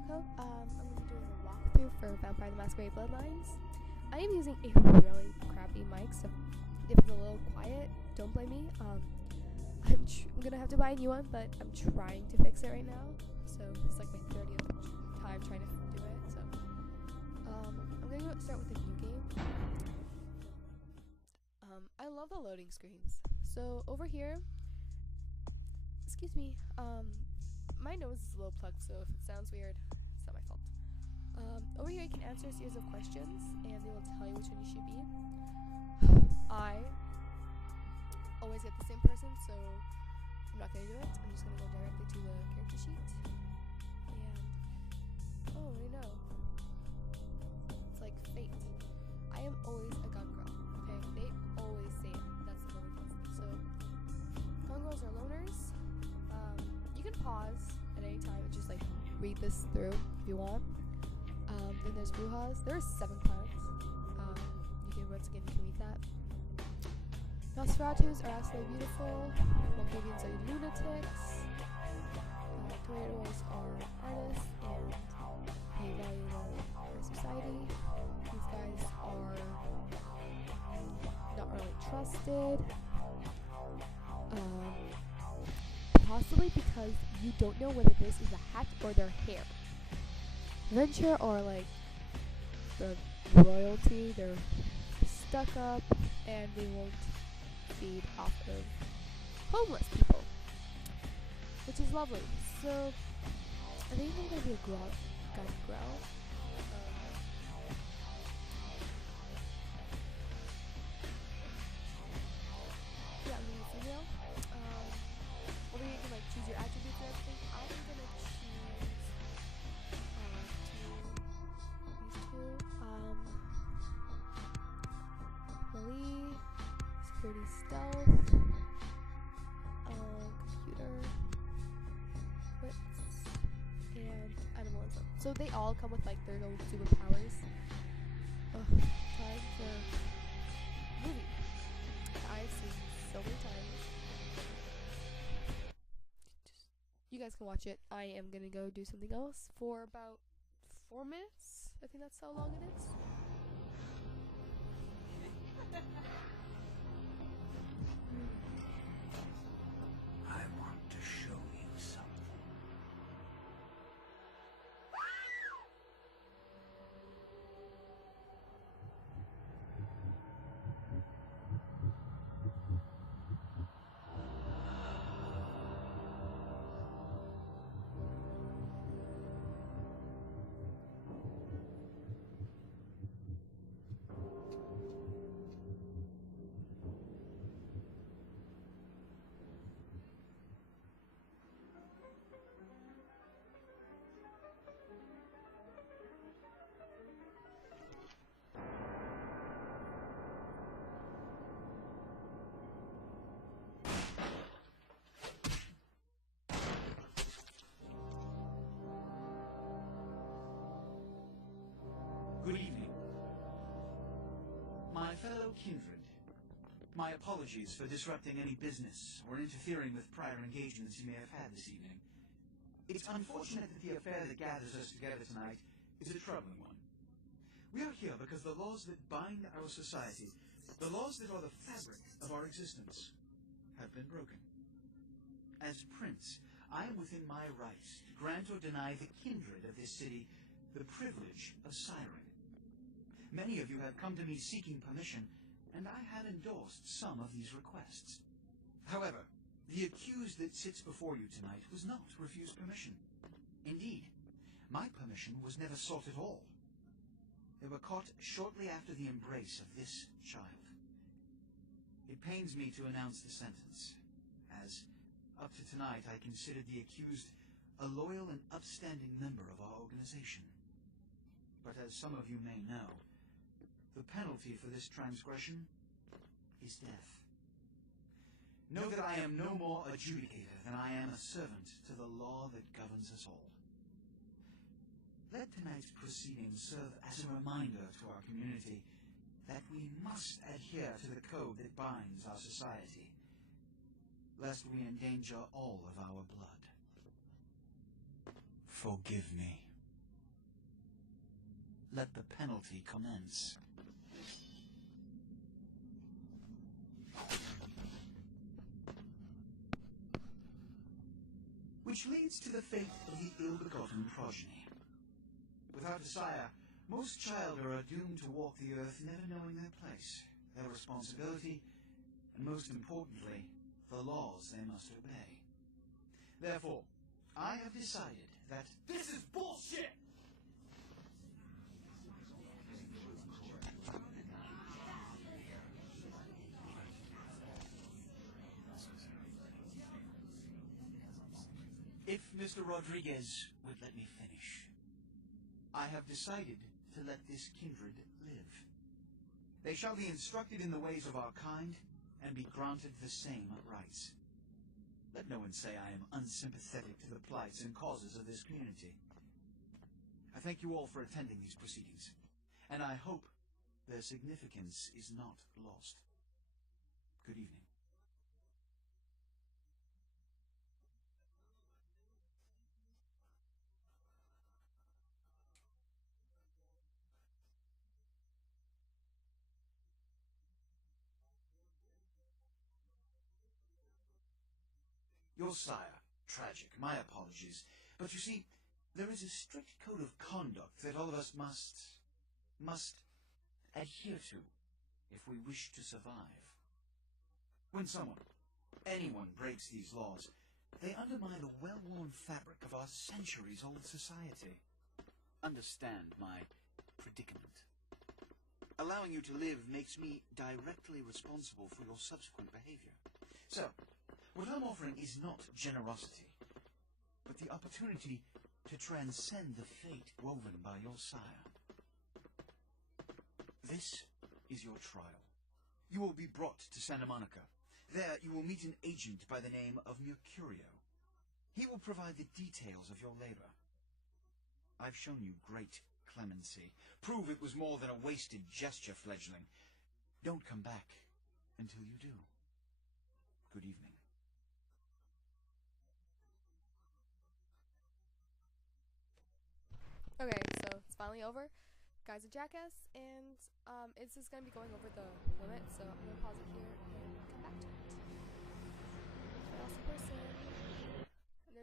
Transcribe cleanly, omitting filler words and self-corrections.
Coco. I'm going to be doing a walkthrough for Vampire the Masquerade Bloodlines. I am using a really crappy mic, so if it's a little quiet, don't blame me. I'm going to have to buy a new one, but I'm trying to fix it right now. So it's like my 30th time trying to do it. So I'm going to start with a new game. I love the loading screens. So over here, excuse me, my nose is a little plugged, so if it sounds weird, it's not my fault. Over here you can answer a series of questions, and they will tell you which one you should be. I always get the same person, so I'm not going to do it. I'm just going to go directly to the character sheet. And, oh, I know. It's like fate. I am always a gun girl, okay? They always say it. That's the only thing. So, gun girls are loners. You can pause at any time and just like read this through if you want. Then there's Brujas. There are 7 planets. You can once again read that. Nosferatus are absolutely beautiful. Malkavians are lunatics. Tornadoes are artists and they value our society. These guys are not really trusted. Possibly because you don't know whether this is a hat or their hair. Venture or like the royalty, they're stuck up and they won't feed off of homeless people, which is lovely. So I think I'm gonna be a gun growl. Yeah, I'm gonna be a female. Over here you can like choose your attributes and everything. I'm gonna choose these two. Melee, security, stealth, computer, wits, and animalism. So they all come with like their own superpowers. Time for movie. I've seen so many times. You guys can watch it. I am gonna go do something else for about 4 minutes. I think that's how long it is. I want to show you something. Good evening. My fellow kindred, my apologies for disrupting any business or interfering with prior engagements you may have had this evening. It's unfortunate that the affair that gathers us together tonight is a troubling one. We are here because the laws that bind our society, the laws that are the fabric of our existence, have been broken. As Prince, I am within my rights to grant or deny the kindred of this city the privilege of siren. Many of you have come to me seeking permission, and I have endorsed some of these requests. However, the accused that sits before you tonight was not refused permission. Indeed, my permission was never sought at all. They were caught shortly after the embrace of this child. It pains me to announce the sentence, as up to tonight I considered the accused a loyal and upstanding member of our organization. But as some of you may know, the penalty for this transgression is death. Know that I am no more adjudicator than I am a servant to the law that governs us all. Let tonight's proceedings serve as a reminder to our community that we must adhere to the code that binds our society, lest we endanger all of our blood. Forgive me. let the penalty commence. Which leads to the fate of the ill-begotten progeny. Without a sire, most children are doomed to walk the earth never knowing their place, their responsibility, and most importantly, the laws they must obey. Therefore, I have decided that this is bullshit! If Mr. Rodriguez would let me finish. I have decided to let this kindred live. They shall be instructed in the ways of our kind and be granted the same rights. Let no one say I am unsympathetic to the plights and causes of this community. I thank you all for attending these proceedings, and I hope their significance is not lost. Good evening. Your sire, tragic, my apologies. But you see, there is a strict code of conduct that all of us must adhere to if we wish to survive. When anyone breaks these laws, they undermine the well-worn fabric of our centuries-old society. Understand my predicament. Allowing you to live makes me directly responsible for your subsequent behavior. So, what I'm offering is not generosity, but the opportunity to transcend the fate woven by your sire. This is your trial. You will be brought to Santa Monica. There you will meet an agent by the name of Mercurio. He will provide the details of your labor. I've shown you great clemency. Prove it was more than a wasted gesture, fledgling. Don't come back until you do. Good evening. Okay, so it's finally over. Guy's a jackass, and it's just gonna be going over the limit, so I'm gonna pause it here and come back to it. Awesome person.